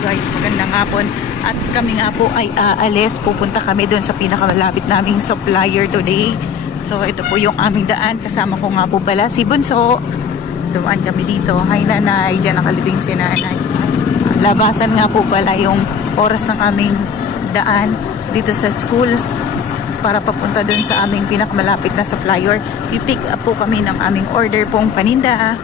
guys, magandang hapon. At kami nga po ay aalis. Pupunta kami doon sa pinakamalapit naming supplier today. So ito po yung aming daan. Kasama ko nga po pala si Bunso. Dumaan kami dito. Hi nanay, dyan nakalibing si nanay. Labasan nga po pala yung oras ng aming daan dito sa school para papunta doon sa aming pinakamalapit na supplier. I-pick up po kami ng aming order pong paninda.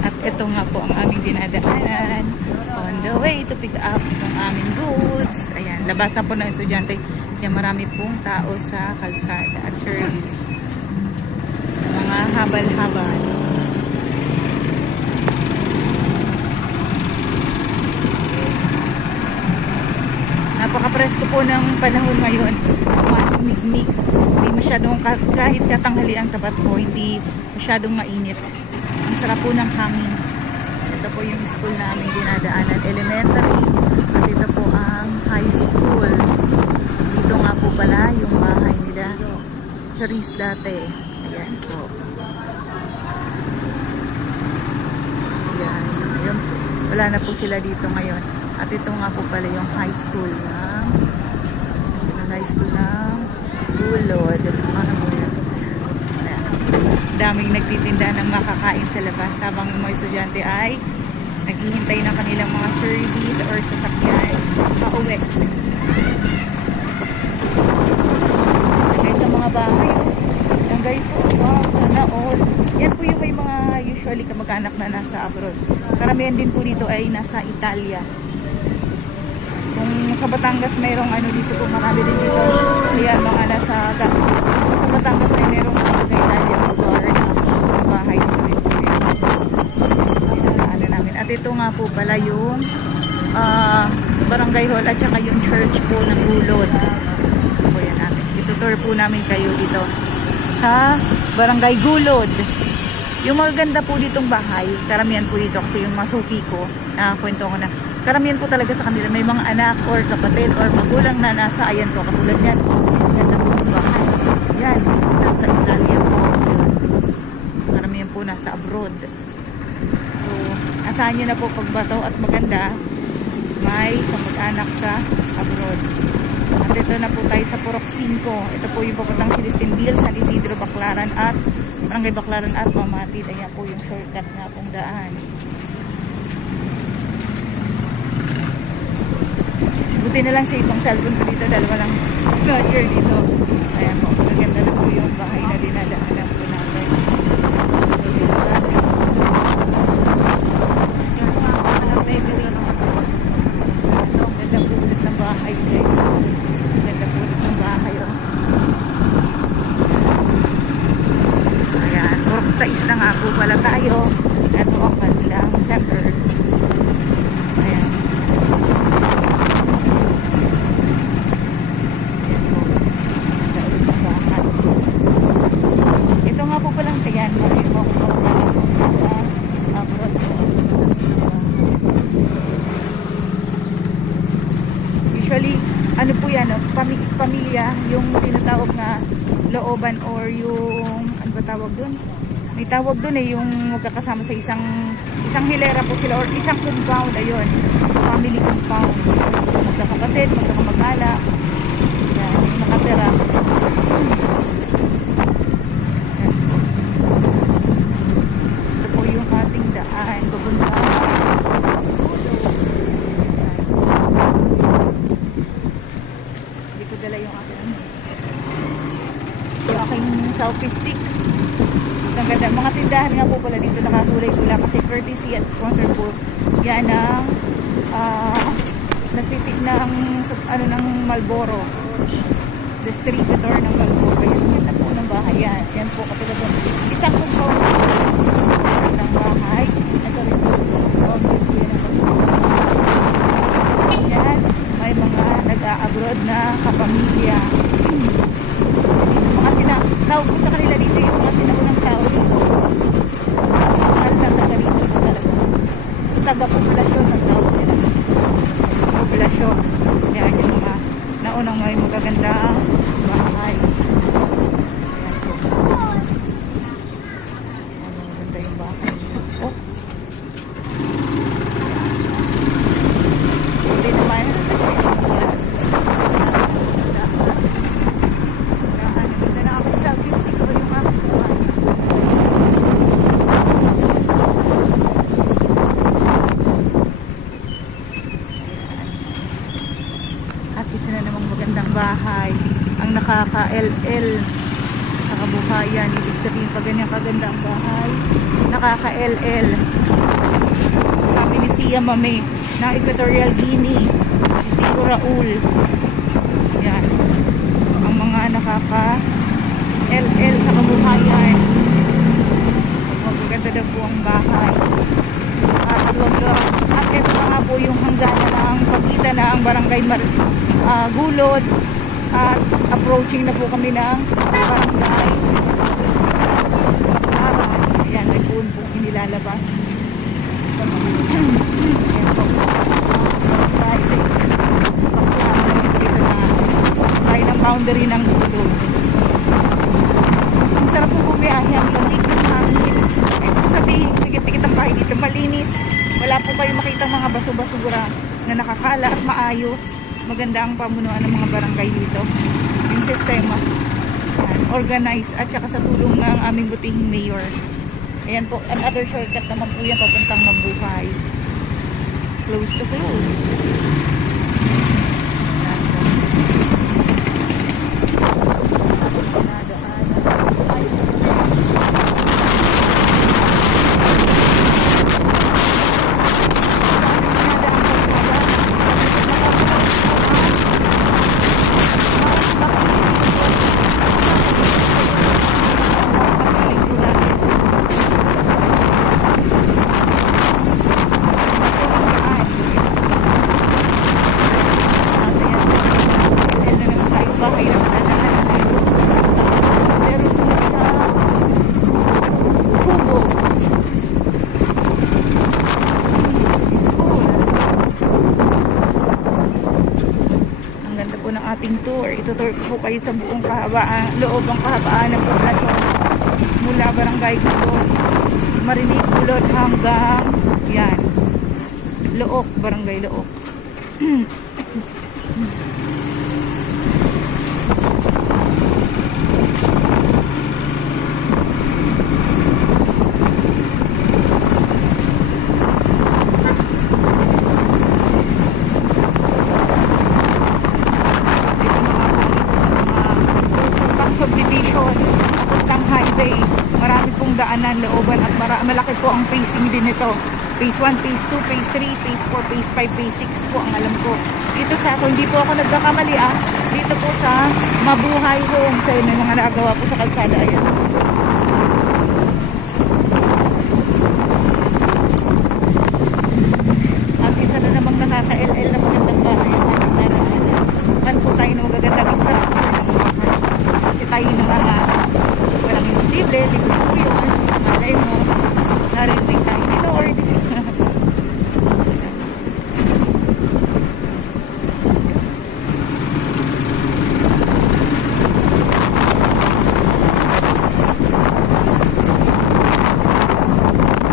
At ito nga po ang aming dinadaanan on the way to pick up ng aming goods. Ayan, labasan po ng estudyante. Kaya marami pong tao sa kalsada at service. Mga habal-habal. Napaka-presko po ng panahon ngayon. Malamig-mig. Hindi masyadong kahit katanghali ang tapat mo, hindi masyadong mainit. Ang sarap po ng hangin. Ito po yung school namin dinadaanan, elementary. At ito po ang high school. Dito nga po pala yung bahay nila. Charis dati. Ayan po. Ayan. Ayan. Wala na po sila dito ngayon. At ito nga po pala yung high school ng Gulod. Ano mo yan? Daming nagtitinda ng makakain sa labas habang mga estudyante ay naghihintay ng kanilang mga service or sasakyan pauwi. Guys, sa mga bahay, yan guys, wow, sana all. Yan po yung may mga usually kamag-anak na nasa abroad. Karamihan din po dito ay nasa Italia. Kung sa Batangas mayroong ano dito po, marami din dito. Ayan, mga nasa Batangas ay mayroong mga Italia lugar na bahay dito. Ano namin. At ito nga po pala yung barangay hall at saka yung church po ng Gulod. Ito po yan namin. Itutour po namin kayo dito sa barangay Gulod. Yung maganda po ditong bahay, karamihan po dito kasi yung masuki ko, kwento ko na, karamihan po talaga sa kanila may mga anak or kapatid or magulang na nasa, ayan po, katulad yan, ganda po yung bahay. Yan, nasa Italia po. Karamihan po nasa abroad. So, asahan nyo na po pagbato at maganda, may kamag-anak sa abroad. At ito na po tayo sa Purok 5. Ito po yung papuntang Celestine Bill, San Isidro, Baclaran at Barangay Baclaran at Mamatid. Ayan po yung shortcut na pong daan. Buti na lang sa ibang cellphone ko dito, dalawa lang charger dito. Ayan po, maganda na po yung bahay na dinadaanan po natin. Ganda po ulit ng bahay. Ganda po ulit ng bahay. Ayan, puro sa isla nga po pala tayo. Ito ang kanilang center. Ayan. Ito nga po palang ayan. Usually, ano po yan, pamilya, yung tinatawag na looban or yung, ano ba tawag dun? May tawag dun eh, yung magkakasama sa isang hilera po sila or isang compound, ayun, family compound. Magkakapatid, magkakamag-ala, yan, yung nakatira. Ito po yung ating daan, pupunta. Hindi ko dala yung aking selfie stick. Ang ganda. Mga tindahan nga po pala dito nakakulay-gula kasi courtesy at sponsor po yan ang nagtitig ng ng Marlboro, distributor ng Marlboro. Yan na po ng bahay yan. Yan po katulad ng isang compound ng bahay. Ito rin po yan, may mga nag-a-abroad na kapamilya. Mga tawag po sa kanila dito yung mga sinaunang tao dito. Taga dito po talaga. Taga-populasyon ng tawag nila. Populasyon. Yan yung mga naunang may magagandang bahay ang nakaka-LL sa kabuhayan. Ibig sabihin pag ganyan kaganda ang bahay, nakaka-LL. Sabi ni Tia Mame ng Equatorial Guinea, si Tito Raul, yan ang mga nakaka-LL sa kabuhayan. Magaganda daw po ang bahay. At ito pa nga po yung hangganan ng pagitan na ang barangay Gulod, at approaching na po kami ng barangay Baklaran. Ayan, may puon po inilalabas. Ayan po, barangay Baklaran. Dito na tayo ng boundary ng Gulod. Ang sarap po bumiyahe, ang lamig ng hangin. Ito sabihin, tikit-tikit ang bahay dito, malinis. Wala po kayo makitang mga baso-basura na nakakala at maayos. Maganda ang pamunuan ng mga barangay dito. Yung sistema, yan, organized, at saka sa tulong ng aming butihing mayor. Ayan po, another shortcut naman po yan papuntang Mabuhay. Close to close. Ating tour. Itutur ko po kayo sa buong kahabaan, loob ang kahabaan ng poblasyon mula barangay Gulod, Marinig Gulod hanggang yan, Look, barangay Look. Marami pong daanan, looban, at malaki po ang facing din nito. Phase 1, Phase 2, Phase 3, Phase 4, Phase 5, Phase 6 po ang alam ko. Dito sa, kung hindi po ako nagkakamali dito po sa Mabuhay Home. So may mga nagawa po sa kalsada. Ayan. At isa na namang nakaka-LL na magandang bahay. Man po tayo na magagandang structure ng bahay. Kasi tayo na mga walang imposible, libre po yun. Malay mo, narinig tayo ni Lord.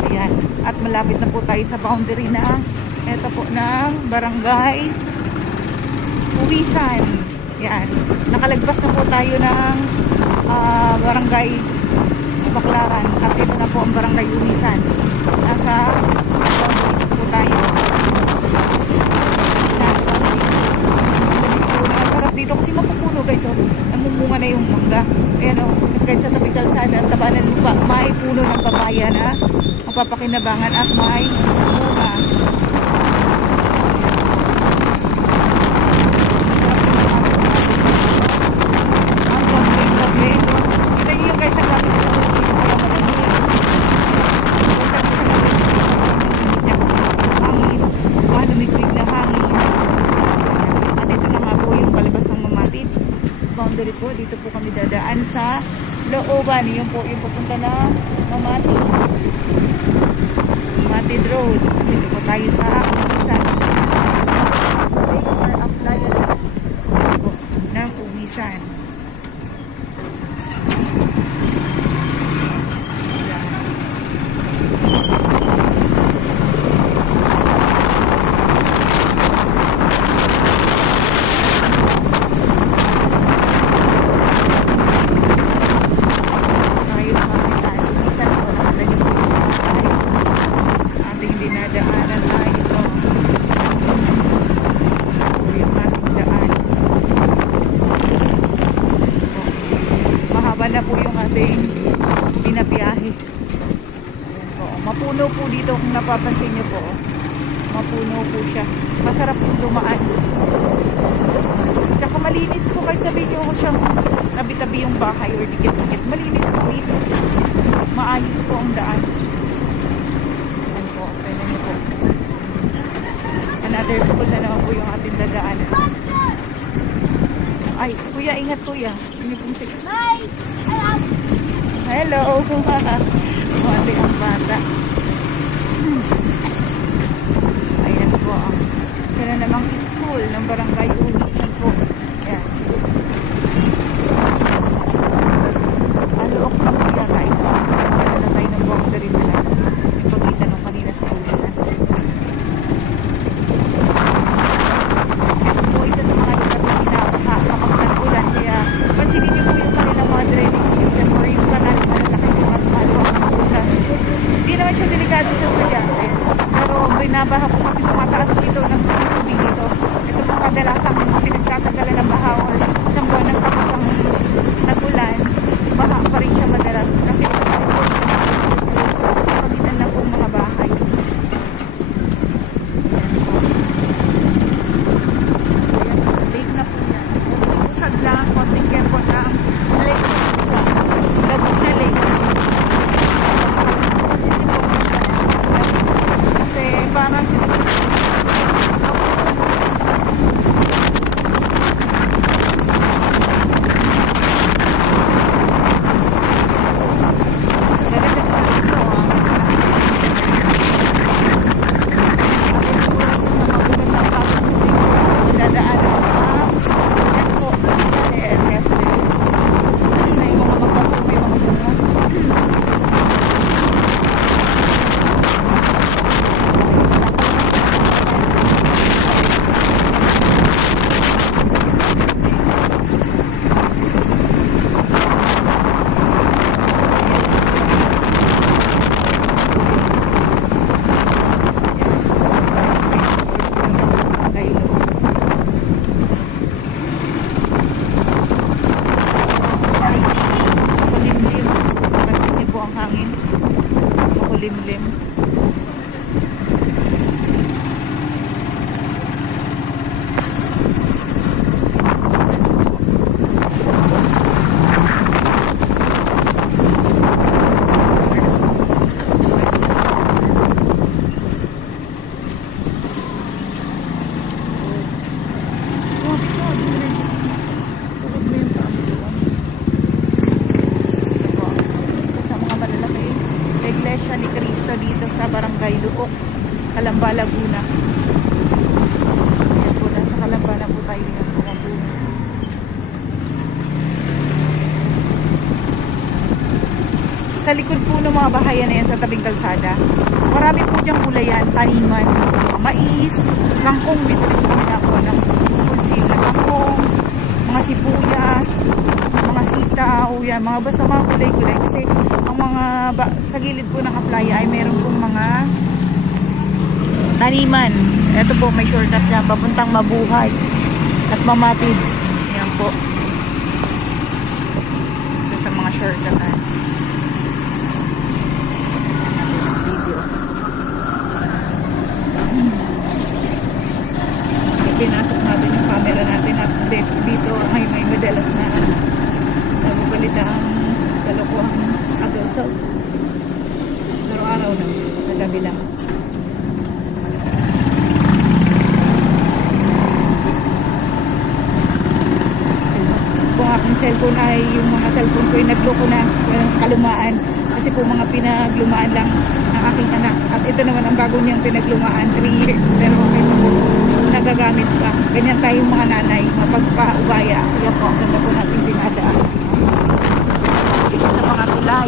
Ayan, at malapit na po tayo sa boundary na ito po ng barangay Uwisan. Yan, nakalagpas na po tayo ng barangay Baklaran, at ito na po ang barangay Uwisan. Nasa po tayo. Masarap dito kasi mapupuno guys. Namumunga na yung mangga. Ayan o, kahit sa tabi kalsada at tabanan lupa, may puno ng papaya na mapapakinabangan at may bunga. Boundary po, dito po kami dadaan sa looban. Yun po yung pupunta na Mamatid Road. Dito po tayo sa Uwisan. Ng Uwisan. Dinadaanan tayo ito. mapapansin niyo po, oh, mapuno po siya. Masarap po dumaan. Tsaka malinis po, kahit sabihin niyo ko siyang tabi-tabi yung bahay or dikit-dikit. Malinis po dito. Maayos po ang daan. Yan po, pwede niyo po. Another school na naman po yung ating dadaanan. Ay, kuya, ingat kuya. Hindi pong sige. Hi! Hello! Mati ang bata. Ayan po ang sila namang school ng barangay Uwisan po. Ayan. Alook lang po yata ito. Ano na tayo ng boundary nila. Yung pagkita nung kanina sa Uwisan. Ito po isa sa mga lugar na pinapaha kapag nag-ulan. Kaya pansinin niyo po yung kanilang mga drainage system or yung kanal na malaki at malawak ng ulan. Hindi naman siya delikado sa estudyante. Pero binabaha po kasi tumataas dito ng tubig dito. Ito po kadalasang pinagtatagalan ng baha or isang buwan ng tapos ang nag-ulan. Baha pa rin siya madalas kasi pagitan na po mga bahay. Lake na po yan. Usad lang, konting kepot lang. Lake na po siya. Labog na lake. Kasi parang limlim. Iglesia ni Cristo dito sa Barangay Luok, Calamba, Laguna. Ayan po, nasa Calamba na po tayo ng mga po. Sa likod po ng mga bahayan na yan sa tabing kalsada, marami po diyang gulayan, taniman, mais, kangkong, dito rin po ako ng pulsil na kangkong, mga sibuyas, mga sitaw, yan, mga basta mga gulay-gulay kasi ang mga sa gilid po ng Aplaya ay meron pong mga taniman. Ito po may shortcut dyan papuntang Mabuhay at Mamatid. Yan po, isa sa mga shortcut video. Pinasok natin yung camera natin at dito ay may madalas na nabubalita ang kalokohang agasaw. Pero araw na, nagabi lang. Kung aking cellphone ay yung mga cellphone ko ay nagloko na kalumaan. Kasi po mga pinaglumaan lang ang aking anak. At ito naman ang bago niyang pinaglumaan, 3 years. Pero ito po, nagagamit pa. Ganyan tayong mga nanay, mapagpaubaya. Yan po, ganda po natin dinadaan. Isa sa mga tulay.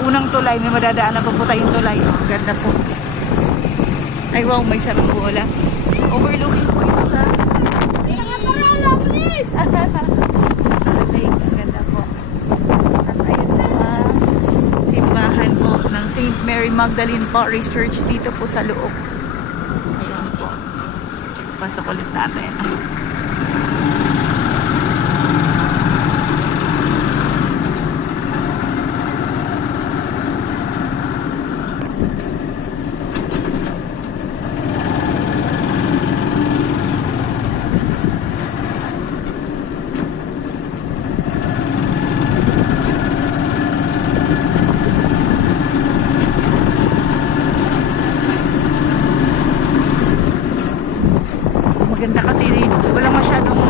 Unang tulay, may madadaanan pa po tayong tulay. Ganda po. Ay wow, may saranggola. Overlooking po ito sa lake. Ganda po. At ayun po ang simbahan po ng St. Mary Magdalene Parish Church dito po sa loob. Ayun po. Pasok ulit natin. Maganda kasi walang masyadong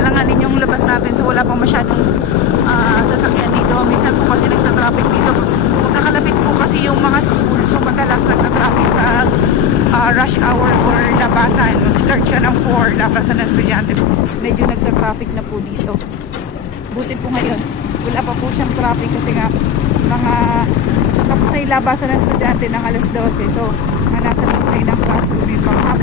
alanganin yung labas natin, so wala pang masyadong sasakyan dito. Minsan po kasi nagta-traffic dito. Kakalapit po kasi yung mga school, so madalas nagta-traffic pag rush hour or labasan. Start siya ng 4, labasan ng estudyante po. Medyo nagta-traffic na po dito. Buti po ngayon, wala pa po siyang traffic kasi nga mga tapos na yung labasan ng estudyante ng alas 12. So, nasa loob tayo ng classroom yung panghapon.